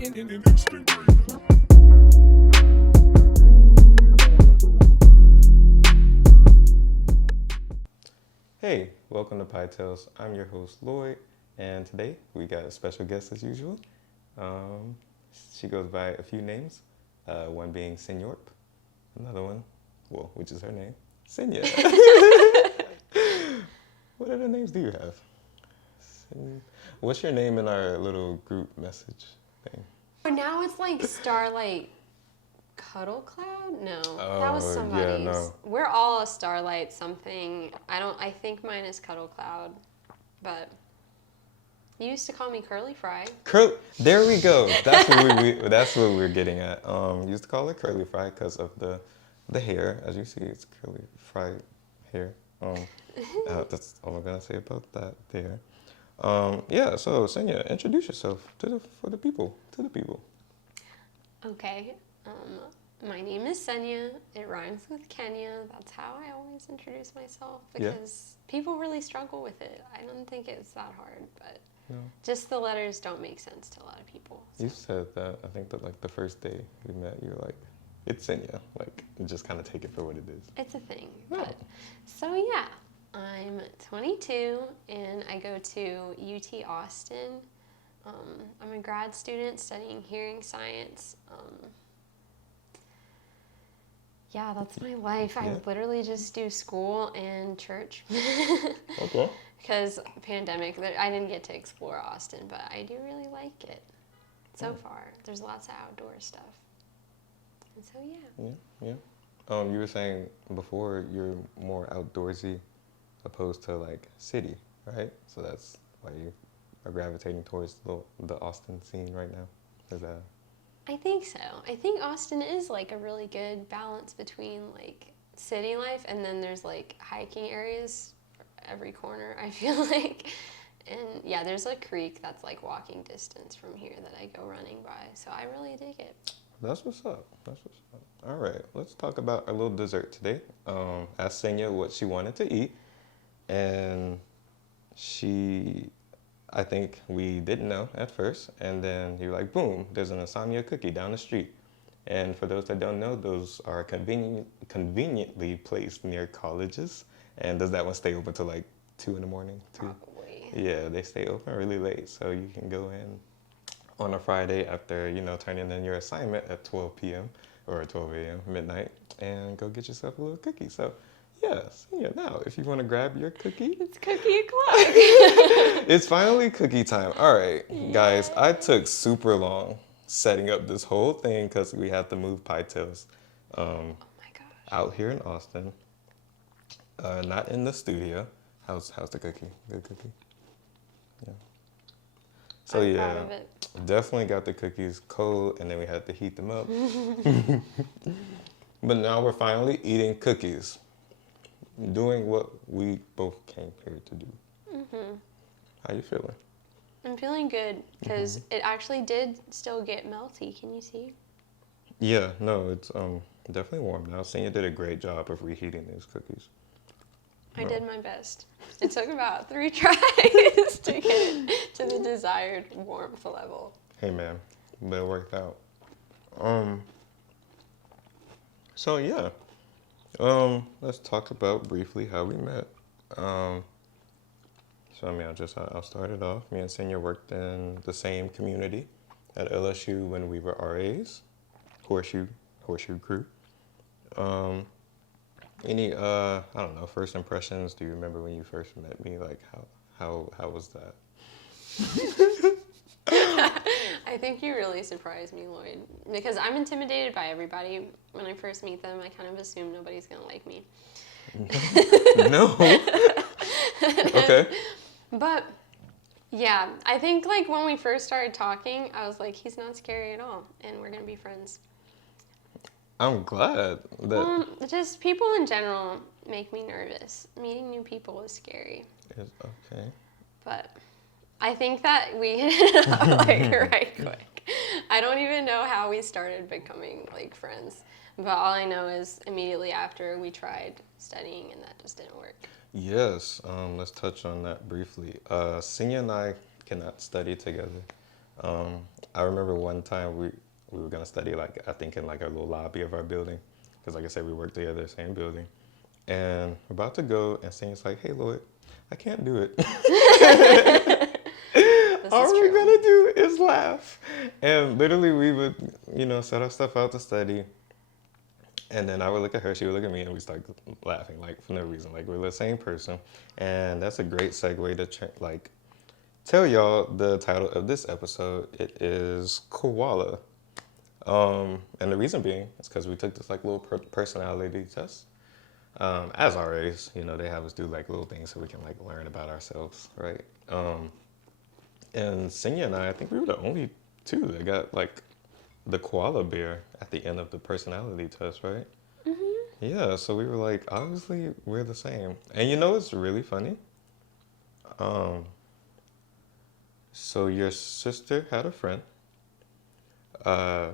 Hey, welcome to Pie Tales. I'm your host Lloyd, and today we got a special guest as usual. Um, she goes by a few names, one being Senyorp, another one, well, which is her name, Senya. What other names do you have? What's your name in our little group message thing? Now it's like Starlight Cuddle Cloud? No, that was somebody's. Yeah, no. We're all a Starlight something. I think mine is Cuddle Cloud, but you used to call me Curly Fry. There we go. That's that's what we're getting at. Used to call it Curly Fry because of the hair. As you see, it's curly fry hair. That's all I'm gonna say about that there. Yeah. So Senya, introduce yourself to the people. Okay. My name is Senya. It rhymes with Kenya. That's how I always introduce myself because people really struggle with it. I don't think it's that hard, but just the letters don't make sense to a lot of people. So. You said that. I think that like the first day we met, you were like, "It's Senya." Like, just kind of take it for what it is. It's a thing. But, so yeah, I'm 22 and I go to UT Austin. I'm a grad student studying hearing science. Yeah, that's my life. I literally just do school and church. Okay. Because pandemic, I didn't get to explore Austin, but I do really like it so far. There's lots of outdoor stuff. And so, Yeah. You were saying before you're more outdoorsy opposed to like city, right? So that's why you are gravitating towards the Austin scene right now. Is that? I think so. I think Austin is like a really good balance between like city life and then there's like hiking areas every corner, I feel like. And yeah, there's a creek that's like walking distance from here that I go running by. So I really dig it. That's what's up. All right, let's talk about our little dessert today. Asked Senya what she wanted to eat, and I think we didn't know at first, and then you're like, boom, there's an Asamia cookie down the street. And for those that don't know, those are conveniently placed near colleges. And does that one stay open till like 2 in the morning? Probably. Yeah, they stay open really late, so you can go in on a Friday after, turning in your assignment at 12 p.m. or 12 a.m., midnight, and go get yourself a little cookie. So, yes, now, if you want to grab your cookie. It's cookie o'clock. It's finally cookie time. All right, guys, I took super long setting up this whole thing because we had to move Pie Tales Oh my gosh. out here in Austin. Not in the studio. How's the cookie? Good cookie? Yeah. So I'm proud of it. definitely got the cookies cold, and then we had to heat them up. But now we're finally eating cookies, doing what we both came here to do. Mm-hmm. How you feeling? I'm feeling good because it actually did still get melty. Can you see? Yeah, no, it's definitely warm now. Senya did a great job of reheating these cookies. I did my best. It took about 3 tries to get it to the desired warmth level. Hey man, but it worked out. So yeah, let's talk about briefly how we met. So I mean, I'll start it off. Me and Senya worked in the same community at LSU when we were RAs, horseshoe crew. Any I don't know, first impressions? Do you remember when you first met me? Like how was that? I think you really surprised me, Lloyd, because I'm intimidated by everybody. When I first meet them, I kind of assume nobody's gonna like me. No. Okay. But yeah, I think like when we first started talking, I was like, he's not scary at all, and we're gonna be friends. I'm glad that. Just people in general make me nervous. Meeting new people is scary. Okay. But I think that we hit it up like right quick. I don't even know how we started becoming like friends. But all I know is immediately after we tried studying and that just didn't work. Yes, let's touch on that briefly. Senya and I cannot study together. I remember one time we were gonna study like I think in like a little lobby of our building, because like I said we worked together, same building, and we're about to go and Senior's like, "Hey Lloyd, I can't do it." This All is we're true. gonna do is laugh, and literally we would set our stuff out to study, and then I would look at her, she would look at me, and we start laughing like for no reason, like we're the same person, and that's a great segue to like tell y'all the title of this episode. It is Koala. And the reason being is because we took this like little personality test. As RAs, they have us do like little things so we can like learn about ourselves, right? And Senya and I think we were the only two that got like the koala bear at the end of the personality test, right? Yeah, so we were like, obviously we're the same. And it's really funny? Um, so your sister had a friend, uh,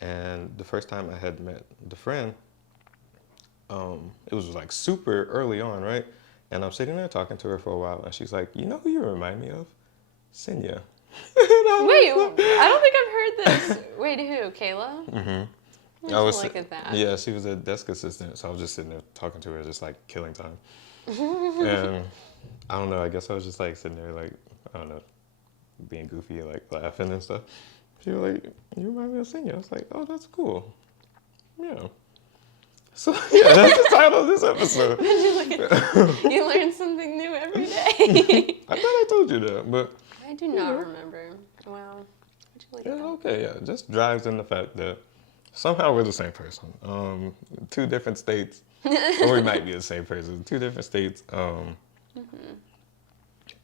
and the first time I had met the friend, it was like super early on, right? And I'm sitting there talking to her for a while, and she's like, "You know who you remind me of? Senya." Wait, I don't think I've heard this. Wait, who? Kayla? I Let's was, look at that. yeah, she was a desk assistant, so I was just sitting there talking to her, just like killing time. And I don't know, I guess I was just like sitting there, like, I don't know, being goofy, like laughing and stuff. She was like, "You remind me of Senya." I was like, "Oh, that's cool." Yeah. So, yeah, that's the title of this episode. You learn something new every day. I thought I told you that, but I do not remember. Wow. Would you look yeah, at that? okay, yeah. Just drives in the fact that somehow we're the same person. Two different states, or we might be the same person. Two different states.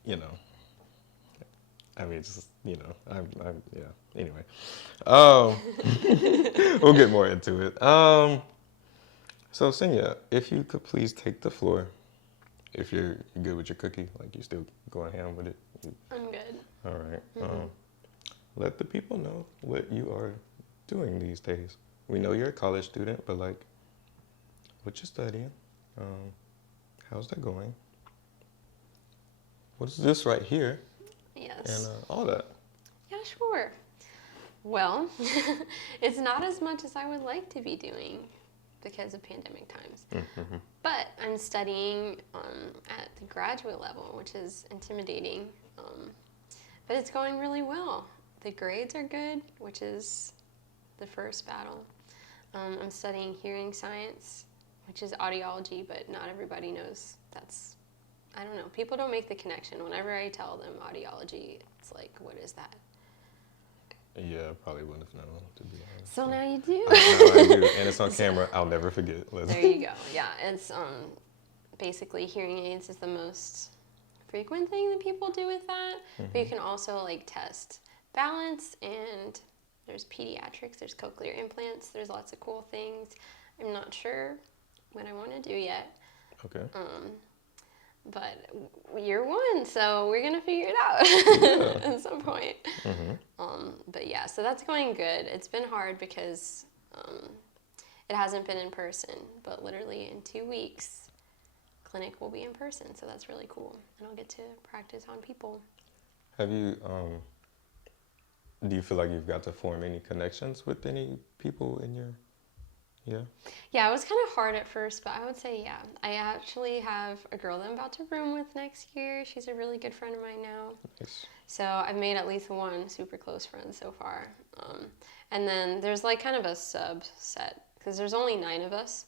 You know, I mean, just I'm yeah. Anyway, um, we'll get more into it. So Senya, if you could please take the floor, if you're good with your cookie, like you're still going ham with it. I'm good. All right. Let the people know what you are doing these days. We know you're a college student, but like, what you're studying? How's that going? What is this right here? Yes. And all that. Yeah, sure. Well, it's not as much as I would like to be doing because of pandemic times. But I'm studying at the graduate level, which is intimidating. But it's going really well. The grades are good, which is the first battle. I'm studying hearing science, which is audiology, but not everybody knows that's, I don't know. People don't make the connection. Whenever I tell them audiology, it's like, what is that? Yeah, I probably wouldn't have known, to be honest. So now you do. Now I do, and it's on camera. I'll never forget. There you go. Yeah, it's basically hearing aids is the most frequent thing that people do with that. But you can also like test balance, and there's pediatrics, there's cochlear implants, there's lots of cool things. I'm not sure what I want to do yet. Okay. But year one, so we're gonna figure it out at some point. But yeah, so that's going good. It's been hard because it hasn't been in person, but literally in 2 weeks, clinic will be in person, so that's really cool, and I'll get to practice on people. Have you? Do you feel like you've got to form any connections with any people in your? Yeah. Yeah, it was kind of hard at first, but I would say yeah. I actually have a girl that I'm about to room with next year. She's a really good friend of mine now. Nice. So I've made at least one super close friend so far. And then there's like kind of a subset, because there's only 9 of us.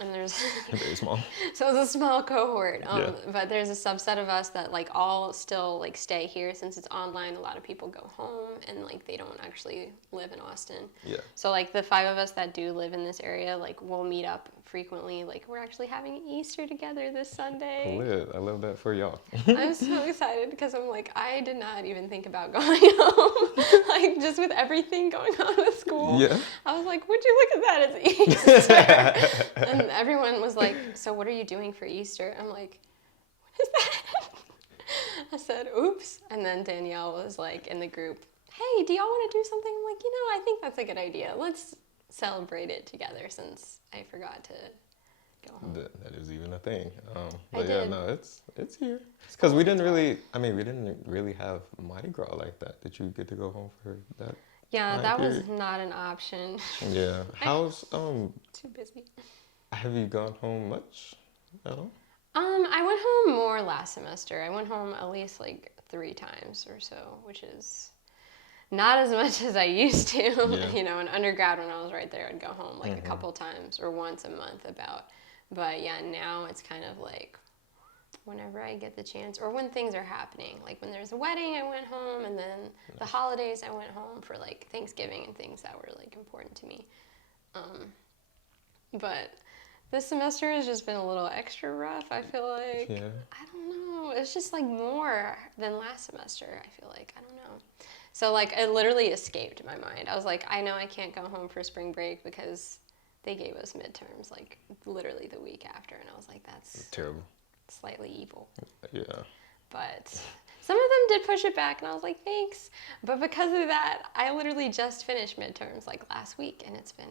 And there's Very small. so it's a small cohort. Yeah. But there's a subset of us that like all still like stay here since it's online. A lot of people go home and like they don't actually live in Austin. Yeah. So like the 5 of us that do live in this area, like we'll meet up frequently. Like we're actually having Easter together this Sunday. Lit. I love that for y'all. I'm so excited because I'm like, I did not even think about going home. Like just with everything going on with school. Yeah. I was like, would you look at that as Easter? And everyone was like, so what are you doing for Easter? I'm like, what is that? I said, oops. And then Danielle was like in the group, hey, do y'all want to do something? I'm like, I think that's a good idea. Let's celebrate it together since I forgot to go home. That is even a thing. I But yeah, did. no, it's here. Because we didn't really, I mean, we didn't really have Mardi Gras like that. Did you get to go home for that Yeah, time that was period? not an option. Yeah. How's Too busy. have you gone home much at all? I went home more last semester. I went home at least like 3 times or so, which is not as much as I used to. Yeah. You know, in undergrad when I was right there, I'd go home like a Mm-hmm. couple times or once a month about. But yeah, now it's kind of like whenever I get the chance or when things are happening. Like when there's a wedding, I went home, and then the holidays, I went home for like Thanksgiving and things that were like important to me. But this semester has just been a little extra rough. I feel like Yeah. I don't know. It's just like more than last semester. I feel like I don't know. So like it literally escaped my mind. I was like, I know I can't go home for spring break because they gave us midterms like literally the week after, and I was like, that's Terrible. slightly evil. Yeah. But some of them did push it back, and I was like, thanks. But because of that, I literally just finished midterms like last week, and it's been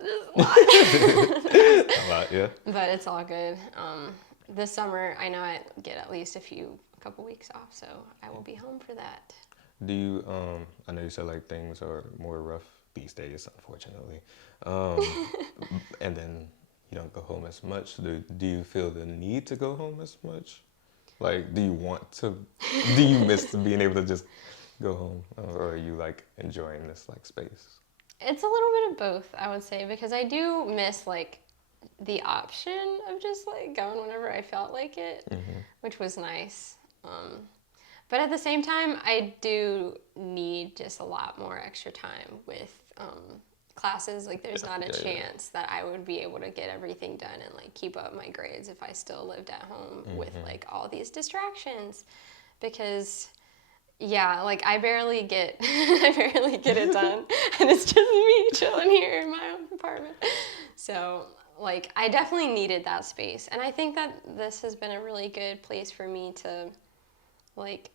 a lot. A lot, yeah. But it's all good. This summer, I know I get at least a couple weeks off, so I will be home for that. Do you I know you said like things are more rough these days, unfortunately. Um and then you don't go home as much. Do you feel the need to go home as much? Like do you want to do you miss being able to just go home, or are you like enjoying this like space? It's a little bit of both, I would say, because I do miss like the option of just like going whenever I felt like it, which was nice. But at the same time, I do need just a lot more extra time with classes. Like, there's not a Yeah. chance that I would be able to get everything done and like keep up my grades if I still lived at home with like all these distractions. Because yeah, like I barely get it done, and it's just me chilling here in my own apartment. So like I definitely needed that space, and I think that this has been a really good place for me to like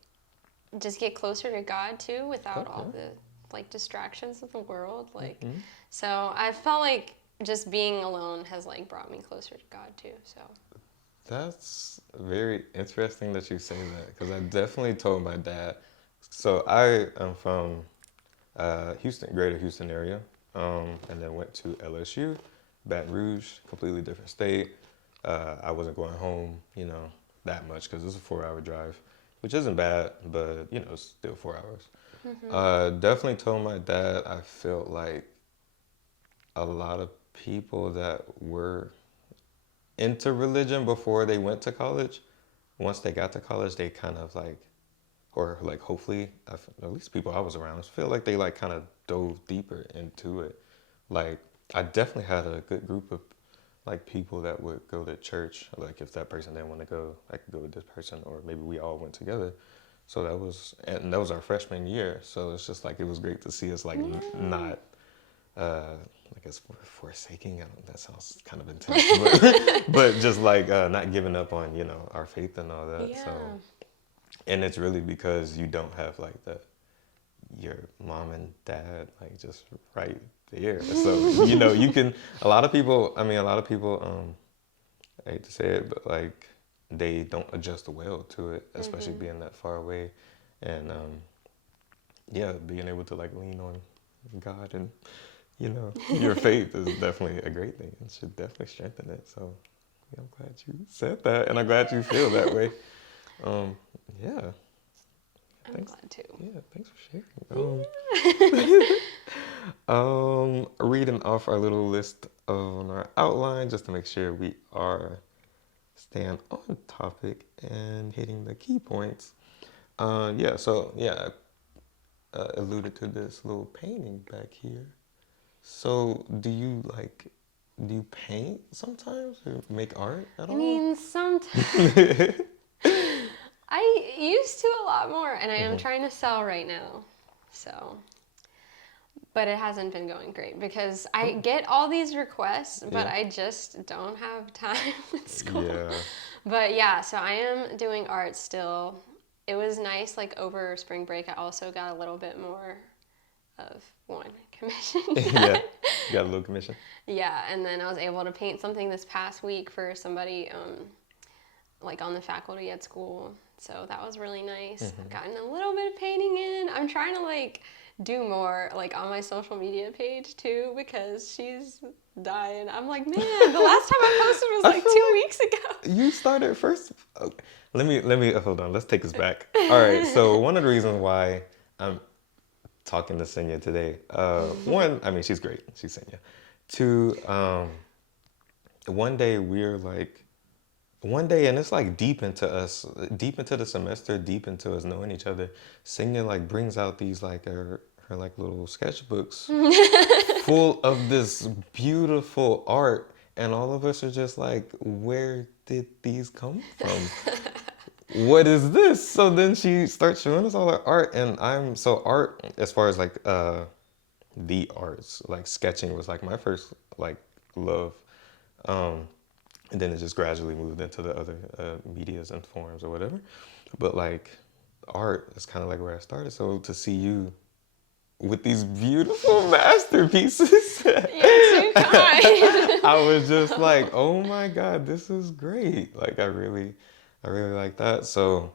just get closer to God too, without all Okay. the like distractions of the world. Like, so I felt like just being alone has like brought me closer to God too. So That's very interesting that you say that, because I definitely told my dad. So I am from Houston, greater Houston area, and then went to LSU, Baton Rouge, completely different state. I wasn't going home, that much because it's a 4-hour drive, which isn't bad, but it's still 4 hours. Definitely told my dad I felt like a lot of people that were into religion before they went to college, once they got to college, they kind of like, or like hopefully, at least people I was around, feel like they like kind of dove deeper into it. Like I definitely had a good group of like people that would go to church. Like if that person didn't want to go, I could go with this person, or maybe we all went together. So that was our freshman year. So it's just like it was great to see us like not I guess forsaking. That sounds kind of intense, but just like not giving up on our faith and all that. yeah. So, and it's really because you don't have like your mom and dad like just right there. So you can. A lot of people. I mean, a lot of people. I hate to say it, but like they don't adjust well to it, especially being that far away, and yeah, being able to like lean on God and your faith is definitely a great thing and should definitely strengthen it. So yeah, I'm glad you said that, and I'm glad you feel that way. Yeah, I'm thanks. glad too. Yeah, thanks for sharing. Reading off our little list on our outline just to make sure we are staying on topic and hitting the key points. Yeah, so yeah, I alluded to this little painting back here. So do you paint sometimes or make art at I all? mean, sometimes I used to a lot more, and I am trying to sell right now. So, but it hasn't been going great because I get all these requests, but Yeah. I just don't have time with school. Yeah. But yeah, so I am doing art still. It was nice, like over spring break, I also got a little bit more of one commission Yeah, yet. you got a little commission. Yeah, and then I was able to paint something this past week for somebody like on the faculty at school. So that was really nice. I've gotten a little bit of painting in. I'm trying to like do more like on my social media page too because she's dying. I'm like, man, the last time I posted was I like feel 2 weeks ago. You started first. Okay. Let me hold on. Let's take this back. All right. So one of the reasons why I'm talking to Senya today, one, I mean, she's great. She's Senya. Two, one day we're like, one day, and it's like deep into us, deep into the semester, deep into us knowing each other. Senya like brings out these like her like little sketchbooks full of this beautiful art, and all of us are just like, where did these come from? What is this? So then she starts showing us all her art, and I'm so art as far as like the arts, like sketching was like my first like love. And then it just gradually moved into the other medias and forms or whatever. But like art is kind of like where I started. So to see you with these beautiful masterpieces, You're too kind. I was just like, oh my God, this is great. Like I really like that. So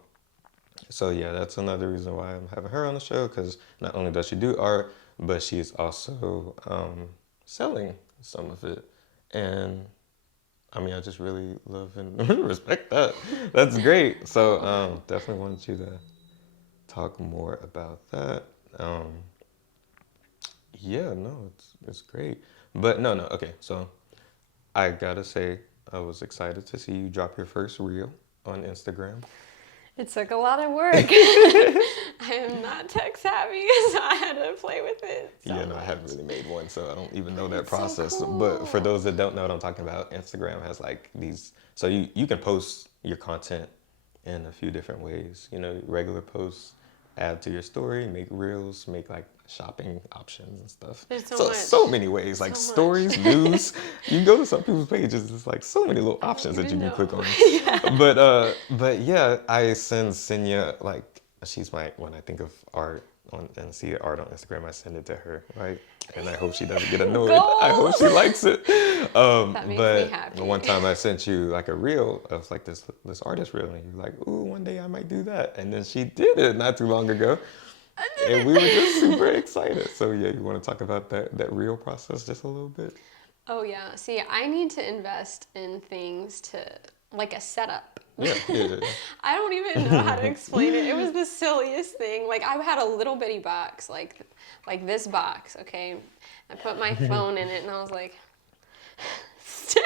yeah, that's another reason why I'm having her on the show, because not only does she do art, but she's also selling some of it. And I mean, I just really love and respect that. That's great. So definitely wanted you to talk more about that. Yeah, no, it's great. But no, okay. So I gotta say, I was excited to see you drop your first reel on Instagram. It took a lot of work. I am not tech savvy, so I had to play with it. Yeah, no, I haven't really made one, so I don't even know that It's so process. cool. But for those that don't know what I'm talking about, Instagram has like these, so you can post your content in a few different ways. You know, regular posts, add to your story, make reels, make like shopping options and stuff. There's So many ways, like So stories, much. news. You go to some people's pages, it's like so many little options that you even can click know. on. Yeah. But yeah, I send Senya, like she's my, when I think of art and see art on Instagram, I send it to her, right? And I hope she doesn't get annoyed. I hope she likes it. That makes But me happy. one time I sent you like a reel of like this artist reel, and you're like, ooh, one day I might do that. And then she did it not too long ago. And we were just super excited. So yeah, you want to talk about that reel process just a little bit? Oh yeah. See, I need to invest in things to like a setup. Yeah. I don't even know how to explain it. It was the silliest thing. Like I had a little bitty box, like this box, okay? I put my phone in it and I was like, stay.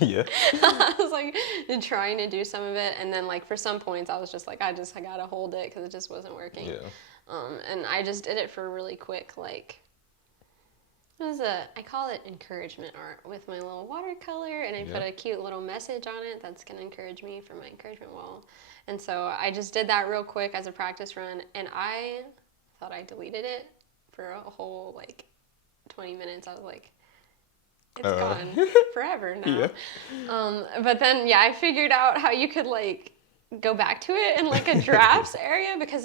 Yeah. I was like trying to do some of it, and then like for some points I was just like, I gotta hold it because it just wasn't working. Yeah. And I just did it for really quick, like, I call it encouragement art with my little watercolor, and I put a cute little message on it that's going to encourage me for my encouragement wall. And so I just did that real quick as a practice run, and I thought I deleted it for a whole, like, 20 minutes. I was like, it's gone forever now. Yeah. But then, yeah, I figured out how you could, like, go back to it in like a drafts area, because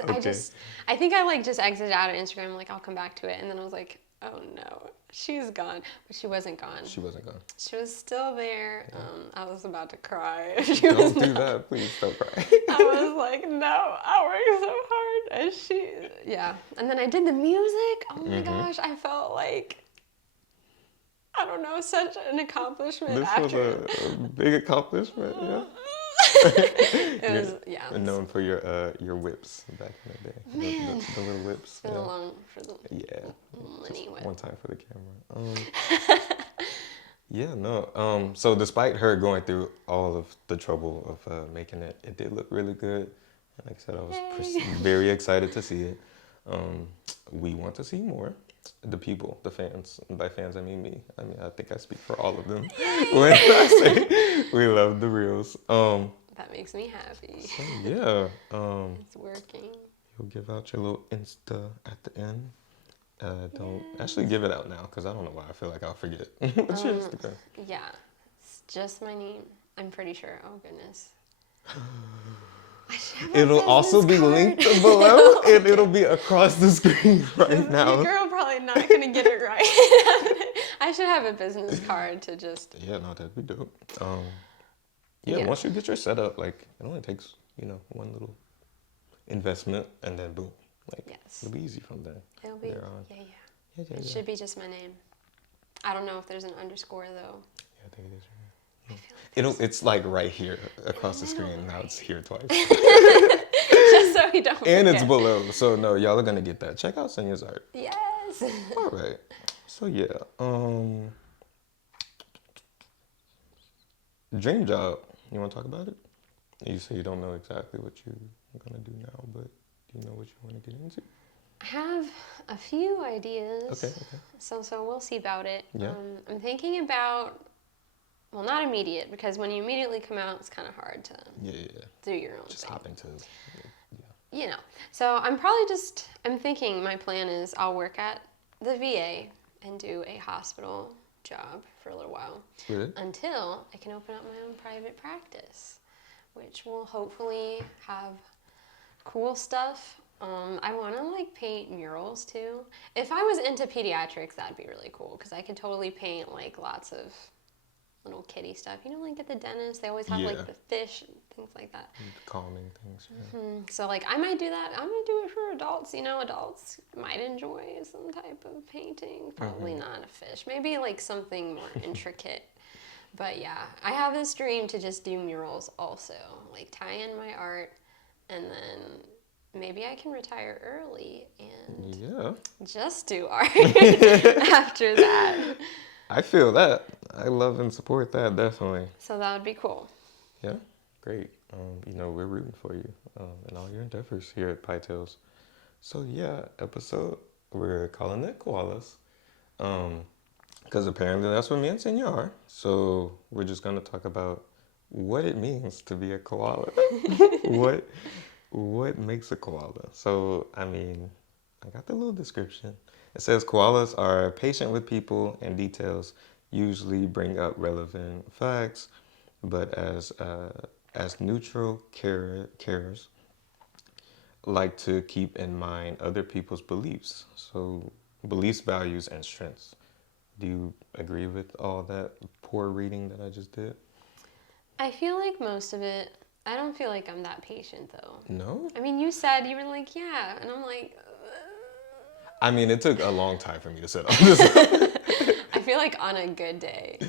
I think I like just exited out of Instagram, like I'll come back to it, and then I was like, oh no, she's gone. But she wasn't gone. She wasn't gone. She was still there. I was about to cry. Don't do that, please. Don't cry. I was like, no, I worked so hard, and and then I did the music. Oh my gosh, I felt like, I don't know, such an accomplishment. This was a big accomplishment. Yeah. It was, known for your whips back in the day. Man. The little whips. It's been along for the money whip. One time for the camera. Yeah, no. So despite her going through all of the trouble of making it, it did look really good. And like I said, I was very excited to see it. We want to see more. The people, the fans. And by fans, I mean me. I mean, I think I speak for all of them when I say we love the reels. That makes me happy. So yeah. It's working. You'll give out your little Insta at the end. Don't actually give it out now, because I don't know why. I feel like I'll forget. What's your Instagram? Yeah, it's just my name. I'm pretty sure. Oh goodness. It'll also be linked below, and it'll be across the screen right now. Your girl probably not gonna get it right. I should have a business card to just. Yeah, no, that'd be dope. Yeah, once you get your setup, like it only takes, one little investment and then boom. Like Yes. it'll be easy from there. It'll be. There on. Yeah. Yeah. It should be just my name. I don't know if there's an underscore though. Yeah, I think it is. I feel like It's like right here across the screen. know, Now right? it's here twice. Just so we don't. And it's forget. below. So no, y'all are gonna get that. Check out Senya's art. Yes. All right. So yeah. Dream job. You want to talk about it? You say you don't know exactly what you're gonna do now, but do you know what you want to get into? I have a few ideas. Okay. So we'll see about it. Yeah. I'm thinking about. Well, not immediate, because when you immediately come out, it's kind of hard to Yeah. do your own Just thing. hop into. So I'm thinking my plan is I'll work at the VA and do a hospital job for a little while. Really? Until I can open up my own private practice, which will hopefully have cool stuff. I want to like paint murals too. If I was into pediatrics, that'd be really cool, because I could totally paint like lots of little kitty stuff. Like at the dentist, they always have like the fish and things like that. Calming things. Yeah. So like I might do that. I'm gonna do it for adults. Adults might enjoy some type of painting. Probably not a fish. Maybe like something more intricate. But yeah, I have this dream to just do murals also. Like tie in my art, and then maybe I can retire early and just do art after that. I feel that. I love and support that, definitely. So that would be cool. Yeah, great. We're rooting for you in all your endeavors here at Pie Tales. So yeah, episode, we're calling it Koalas. Because apparently that's what me and Senya are. So we're just going to talk about what it means to be a koala. What makes a koala? So, I got the little description. It says koalas are patient with people and details usually bring up relevant facts, but as neutral carers like to keep in mind other people's beliefs. So beliefs, values, and strengths. Do you agree with all that poor reading that I just did? I feel like most of it, I don't feel like I'm that patient though. No? You said, you were like, yeah, and I'm like... It took a long time for me to set up this. I feel like on a good day.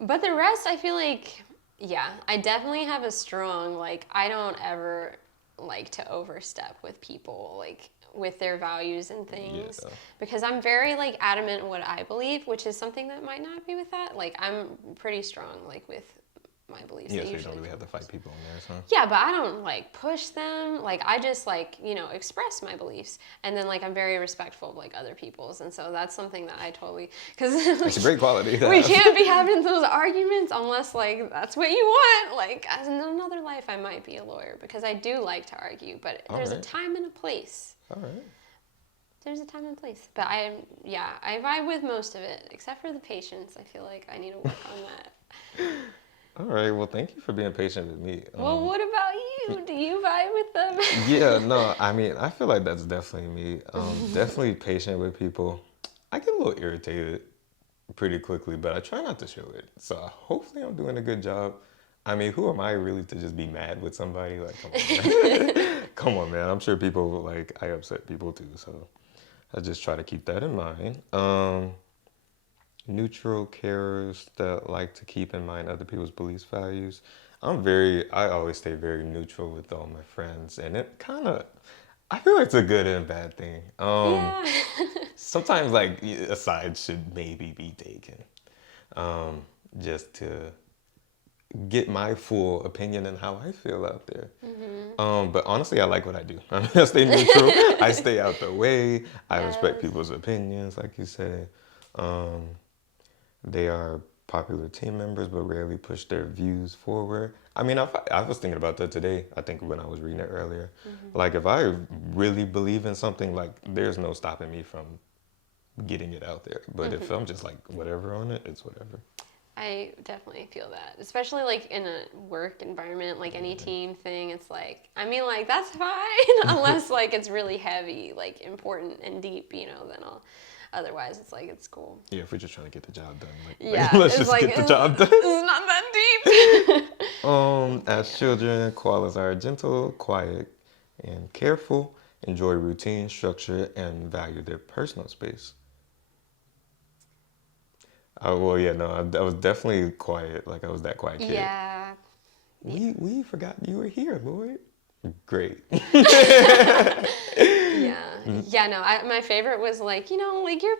But the rest, I feel like, yeah, I definitely have a strong, like, I don't ever like to overstep with people, like, with their values and things. Yeah. Because I'm very, like, adamant in what I believe, which is something that might not be with that. Like, I'm pretty strong, like, with my beliefs. Yeah, so you don't really have to fight people in there, huh? Yeah, but I don't, like, push them. Like, I just, like, express my beliefs. And then, like, I'm very respectful of, like, other people's. And so that's something that I totally... Because it's a great quality. We can't be having those arguments unless, like, that's what you want. Like, as in another life, I might be a lawyer, because I do like to argue. But there's a time and a place. All right. There's a time and place. But I vibe with most of it, except for the patience. I feel like I need to work on that. All right. Well, thank you for being patient with me. Well, what about you? Do you vibe with them? Yeah, no, I feel like that's definitely me. Definitely patient with people. I get a little irritated pretty quickly, but I try not to show it. So hopefully I'm doing a good job. Who am I really to just be mad with somebody? Like, come on, man. Come on, man. I'm sure people, I upset people too. So I just try to keep that in mind. Neutral carers that like to keep in mind other people's beliefs, values. I always stay very neutral with all my friends, and it I feel like it's a good and bad thing. Yeah. Sometimes a side should maybe be taken, just to get my full opinion and how I feel out there. Mm-hmm. But honestly, I like what I do. I stay neutral. I stay out the way. I respect people's opinions, like you said. They are popular team members, but rarely push their views forward. I was thinking about that today, I think when I was reading it earlier. Mm-hmm. If I really believe in something, there's no stopping me from getting it out there. But if I'm just whatever on it, it's whatever. I definitely feel that, especially like in a work environment, like any team thing. It's like, I mean, like that's fine, unless like it's really heavy, like important and deep, then I'll. Otherwise, it's like it's cool. Yeah, if we're just trying to get the job done, Yeah, let's it's just like get the job done. it's not that deep. As children, koalas are gentle, quiet, and careful, enjoy routine, structure, and value their personal space. Oh, well, yeah, no, I was definitely quiet. Like, I was that quiet kid. Yeah. We forgot you were here, Lloyd. Great. Yeah. Yeah, no, my favorite was like, like you're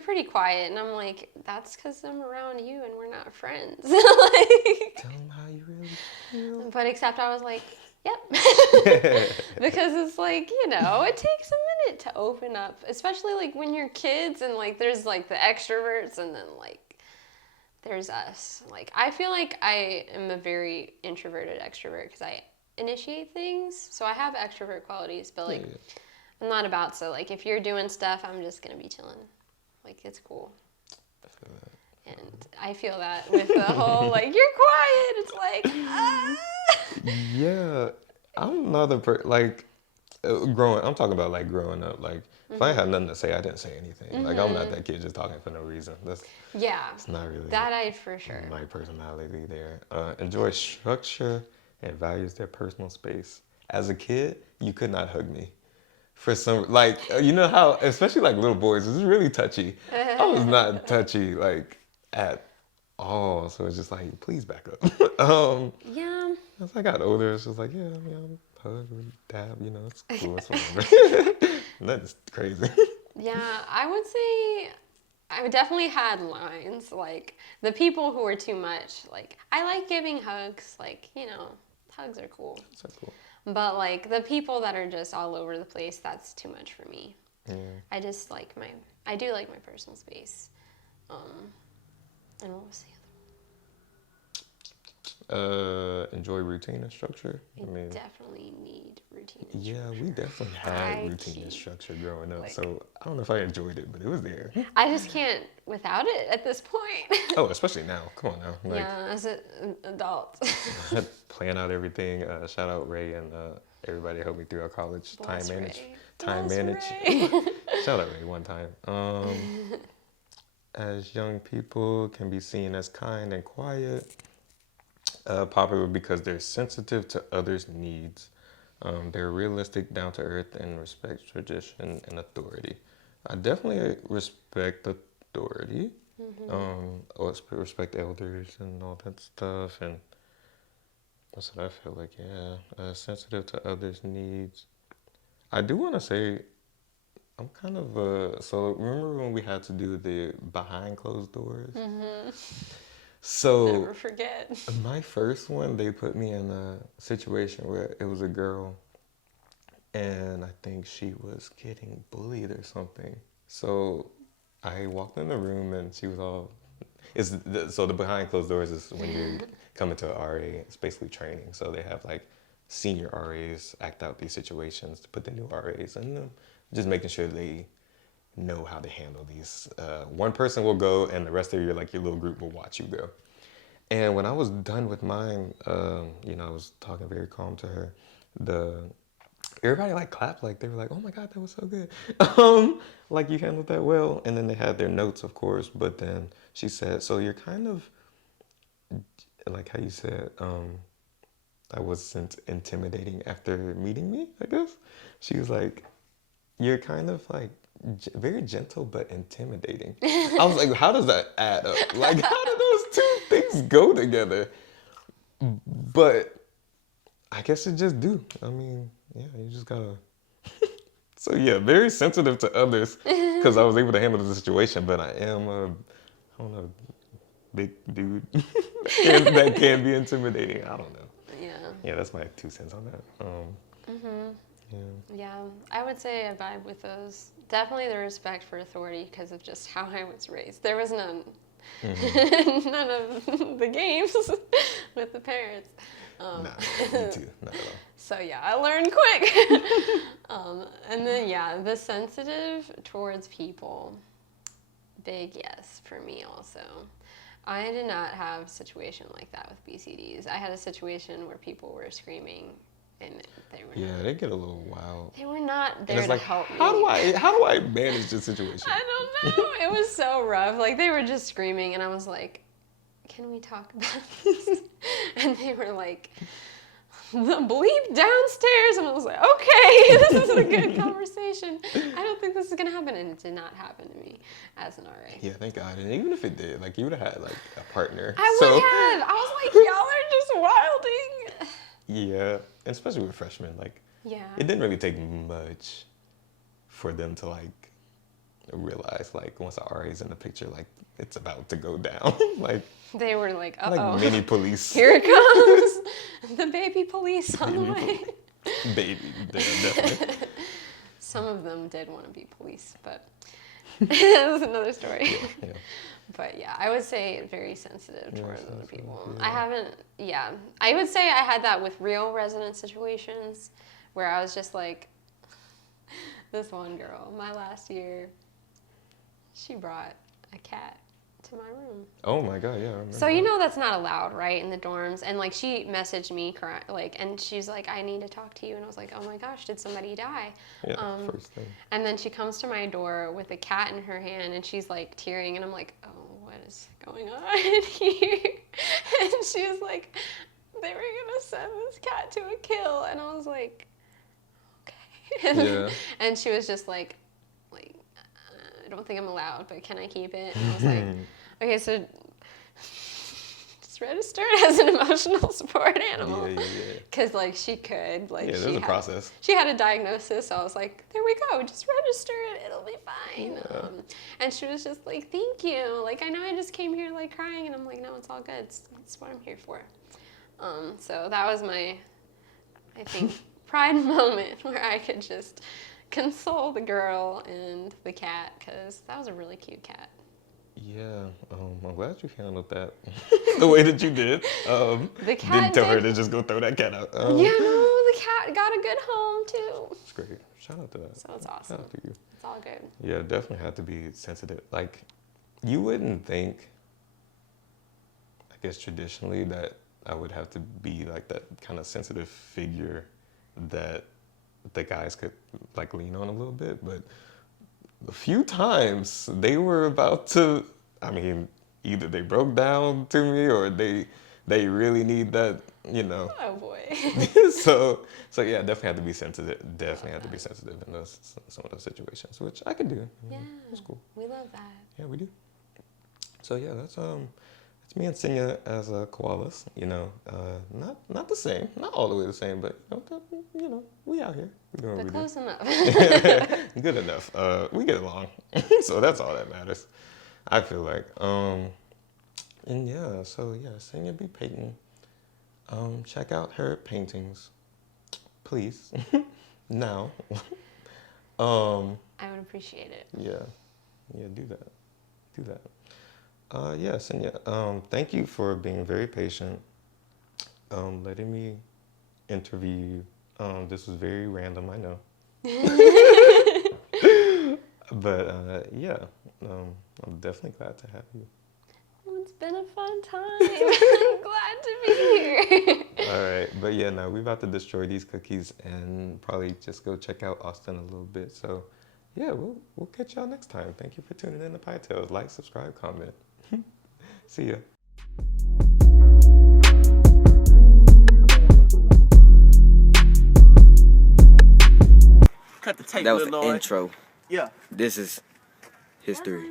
pretty quiet. And I'm like, that's because I'm around you and we're not friends. Like, Tell them how you really feel. but except I was like, yep. Because it's like, it takes a minute to open up, especially like when you're kids and like there's like the extroverts and then like there's us. Like, I feel like I am a very introverted extrovert because I initiate things. So I have extrovert qualities, but like, Yeah. I'm not about, so like if you're doing stuff, I'm just gonna be chilling. Like, it's cool. I feel that. And I feel that with the whole like you're quiet. It's like Yeah, I'm another like growing. I'm talking about like growing up. Like if I had nothing to say, I didn't say anything. Like I'm not that kid just talking for no reason. yeah, It's not really that I for sure. my personality there. Enjoy structure and values their personal space. As a kid, you could not hug me. For some, like, you know how, especially like little boys, it's really touchy. I was not touchy, like, at all. So it's just like, please back up. Yeah. As I got older, it's just like, yeah, hug or dab, it's cool, it's whatever. Nothing's crazy. Yeah, I would say I definitely had lines. Like, the people who were too much, like, I like giving hugs. Like, hugs are cool. So cool. But, like, the people that are just all over the place, that's too much for me. Yeah. I just like I do like my personal space. And what was the Enjoy routine and structure. other? I definitely need routine and Yeah, structure. we definitely had routine and structure growing up. Like- So I don't know if I enjoyed it, but it was there. I just can't without it at this point. Oh, especially now. Come on now. Like, Yeah, as an adult. plan out everything. Shout out Ray and everybody helped me through our college. Bless Time manage. Ray. Time Bless manage. Ray. Shout out Ray one time. As young people can be seen as kind and quiet. Popular because they're sensitive to others' needs. They're realistic, down to earth, and respect tradition and authority. I definitely respect authority. Respect elders and all that stuff. And that's what I feel like. Yeah, sensitive to others' needs. I do want to say I'm kind of so remember when we had to do the behind closed doors? So Never forget. my first one, they put me in a situation where it was a girl, and I think she was getting bullied or something. So I walked in the room, and she was all. So the behind closed doors is when you come into an RA. It's basically training. So they have like senior RAs act out these situations to put the new RAs in them, just making sure they know how to handle these. One person will go, and the rest of your little group will watch you go. And when I was done with mine, I was talking very calm to her. Everybody clapped, they were like, "Oh my God, that was so good!" You handled that well. And then they had their notes, of course. But then she said, "So you're kind of like how you said I wasn't intimidating after meeting me, I guess." She was like, "You're kind of very gentle but intimidating." I was like, how does that add up? How do those two things go together? But I guess it just do. I mean, yeah, you just gotta. So yeah, very sensitive to others because I was able to handle the situation, but I am I don't know, big dude that can be intimidating. I don't know. Yeah. Yeah, that's my 2 cents on that. Yeah. Yeah, I would say I vibe with those. Definitely the respect for authority because of just how I was raised. There was none. None of the games with the parents. Nah, me too. Not at all. So yeah, I learned quick. And then yeah, the sensitive towards people. Big yes for me also. I did not have a situation like that with BCDs. I had a situation where people were screaming, and they were Yeah, not, they get a little wild. they were not And there it's to like, help me. how do I manage this situation? I don't know. It was so rough. Like, they were just screaming, and I was like, can we talk about this? And they were like, the bleep downstairs. And I was like, okay, this is a good conversation. I don't think this is going to happen. And it did not happen to me as an RA. Yeah, thank God. And even if it did, like, you would have had, like, a partner. I would have. I was like, y'all are just wilding. Yeah, and especially with freshmen, like, Yeah. it didn't really take much for them to, like, realize, like, once the RA's in the picture, like, it's about to go down. like They were like, uh-oh. Like mini police. Here it comes. The baby police on the way. Baby, yeah, definitely. Some of them did want to be police, but that was another story. Yeah. But yeah, I would say very sensitive towards other sensitive, people. yeah. I would say I had that with real resident situations where I was just like, this one girl, my last year, she brought a cat to my room. Oh my God, yeah. I remember So that. you know that's not allowed, right, in the dorms. And like she messaged me, and she's like, I need to talk to you. And I was like, oh my gosh, did somebody die? Yeah, first thing. And then she comes to my door with a cat in her hand, and she's like tearing, and I'm like, oh, what is going on here? And she was like, they were gonna send this cat to a kill, and I was like, okay. Yeah. And she was just like, I don't think I'm allowed, but can I keep it? And I was like, okay, so just register it as an emotional support animal. Yeah. Because, like, she could. Like, Yeah, there's a process. She had a diagnosis, so I was like, there we go, just register it, it'll be fine. Yeah. And she was just like, thank you. Like, I know I just came here, like, crying, and I'm like, no, it's all good. It's what I'm here for. So that was my, I think, pride moment where I could just console the girl and the cat, because that was a really cute cat. Yeah, I'm glad you handled that the way that you did. The cat didn't tell her to just go throw that cat out. Yeah, no, the cat got a good home too. It's great. Shout out to that. So it's awesome. Shout out to you. It's all good. Yeah, definitely had to be sensitive. Like, you wouldn't think, I guess traditionally, that I would have to be like that kind of sensitive figure that the guys could like lean on a little bit, but a few times they were about to, I mean, either they broke down to me or they really need that, you know. Oh boy. so yeah, definitely had to be sensitive. Definitely had to be sensitive in some of those situations, which I could do. Yeah. It's cool. We love that. Yeah, we do. So yeah, that's me and Senya as koalas. You know, not the same, not all the way the same, but you know, we out here. We doing what But we close enough. do. Good enough. We get along, so that's all that matters. I feel like. And yeah, so yeah, Senya B. Payton. Check out her paintings, please. Now. I would appreciate it. Yeah, do that. Yes, and yeah, thank you for being very patient, letting me interview you. This was very random, I know. But yeah, I'm definitely glad to have you. It's been a fun time. I'm glad to be here. All right, but yeah, now we're about to destroy these cookies and probably just go check out Austin a little bit. So yeah, we'll catch y'all next time. Thank you for tuning in to Pie Tales. Like, subscribe, comment. See ya. Cut the tape, That was the little Lord. intro. Yeah. This is history.